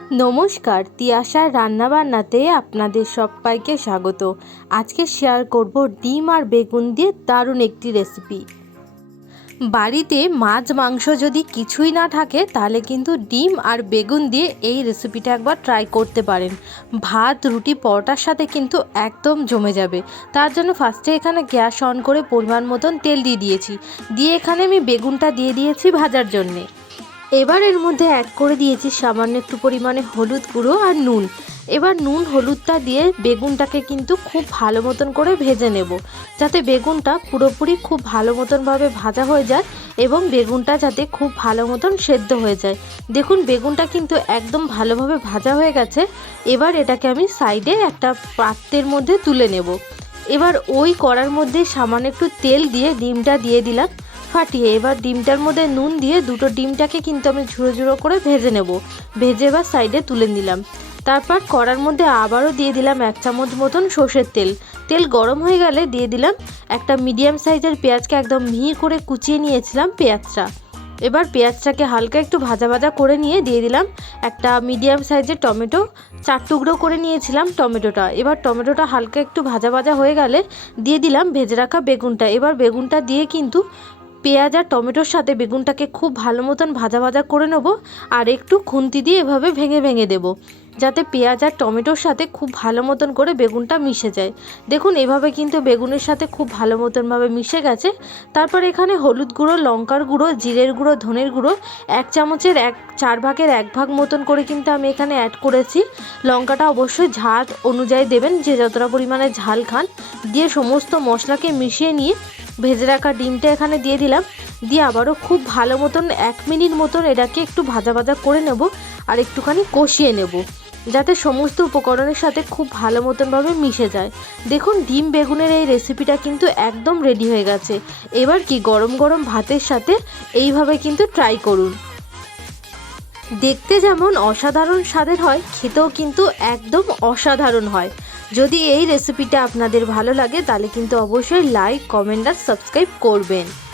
নমস্কার, তিয়াশার রান্নাবান্নাতে আপনাদের সবাইকে স্বাগত। আজকে শেয়ার করব ডিম আর বেগুন দিয়ে দারুণ একটি রেসিপি বাড়িতে মাছ, মাংস যদি কিছুই না থাকে, তাহলে কিন্তু ডিম আর বেগুন দিয়ে এই রেসিপিটা একবার ট্রাই করতে পারেন। ভাত, রুটি, পরোটার সাথে কিন্তু একদম জমে যাবে। তার জন্য ফার্স্টে এখানে গ্যাস অন করে পরিমাণ মতন তেল দিয়ে দিয়েছি। দিয়ে এখানে আমি বেগুনটা দিয়ে দিয়েছি ভাজার জন্যে। এবার এর মধ্যে অ্যাড করে দিয়েছি সামান্য একটু পরিমাণে হলুদ গুঁড়ো আর নুন। এবার নুন হলুদটা দিয়ে বেগুনটাকে কিন্তু খুব ভালো মতন করে ভেজে নেব। যাতে বেগুনটা পুরোপুরি খুব ভালো মতনভাবে ভাজা হয়ে যায় এবং বেগুনটা যাতে খুব ভালো মতন সেদ্ধ হয়ে যায়। দেখুন, বেগুনটা কিন্তু একদম ভালোভাবে ভাজা হয়ে গেছে। এবার এটাকে আমি সাইডে একটা পাত্রের মধ্যে তুলে নেব। এবার ওই কড়ার মধ্যে সামান্য একটু তেল দিয়ে, ডিমটা দিয়ে দিলাম। ফাটিয়ে এবার ডিমটার মধ্যে নুন দিয়ে দুটো ডিমটাকে কিন্তু আমি ঝুড়ো ঝুড়ো করে ভেজে নেব। ভেজে এবার সাইডে তুলে নিলাম। তারপর কড়ার মধ্যে আবারও দিয়ে দিলাম এক চামচ মতন সর্ষের তেল। তেল গরম হয়ে গেলে দিয়ে দিলাম একটা মিডিয়াম সাইজের পেঁয়াজকে একদম মিহি করে কুচিয়ে নিয়েছিলাম পেঁয়াজটা। এবার পেঁয়াজটাকে হালকা একটু ভাজা ভাজা করে নিয়ে দিয়ে দিলাম একটা মিডিয়াম সাইজের টমেটো। চার টুকরো করে নিয়েছিলাম টমেটোটা। এবার টমেটোটা হালকা একটু ভাজা ভাজা হয়ে গেলে দিয়ে দিলাম ভেজে রাখা বেগুনটা। এবার বেগুনটা দিয়ে কিন্তু পেঁয়াজ আর টমেটোর সাথে বেগুনটাকে খুব ভালো মতন ভাজা ভাজা করে নেব আর একটু খুন্তি দিয়ে এভাবে ভেঙে ভেঙে দেব, যাতে পেঁয়াজ আর টমেটোর সাথে খুব ভালো মতন করে বেগুনটা মিশে যায়। দেখুন, এভাবে কিন্তু বেগুনের সাথে খুব ভালো মতনভাবে মিশে গেছে। তারপর এখানে হলুদ গুঁড়ো, লঙ্কার গুঁড়ো, জিরের গুঁড়ো, ধনের গুঁড়ো, এক চামচের এক, চার ভাগের এক ভাগ মতন করে কিন্তু আমি এখানে অ্যাড করেছি। লঙ্কাটা অবশ্যই ঝাল অনুযায়ী দেবেন, যে যতটা পরিমাণে ঝাল খান, দিয়ে সমস্ত মশলাকে মিশিয়ে নিয়ে ভেজে রাখা ডিমটা এখানে দিয়ে দিলাম। দিয়ে আবারও খুব ভালো মতন এক মিনিট মতন এটাকে একটু ভাজা ভাজা করে নেব আর একটুখানি কষিয়ে নেব। যাতে সমস্ত উপকরণের সাথে খুব ভালো মতনভাবে মিশে যায়। দেখুন, ডিম বেগুনের এই রেসিপিটা কিন্তু একদম রেডি হয়ে গেছে। এবার কি গরম গরম ভাতের সাথে এইভাবে কিন্তু ট্রাই করুন। দেখতে যেমন অসাধারণ স্বাদের হয়, খেতেও কিন্তু একদম অসাধারণ হয়। যদি এই রেসিপিটা আপনাদের ভালো লাগে, তাহলে কিন্তু অবশ্যই লাইক কমেন্ট আর সাবস্ক্রাইব করবেন।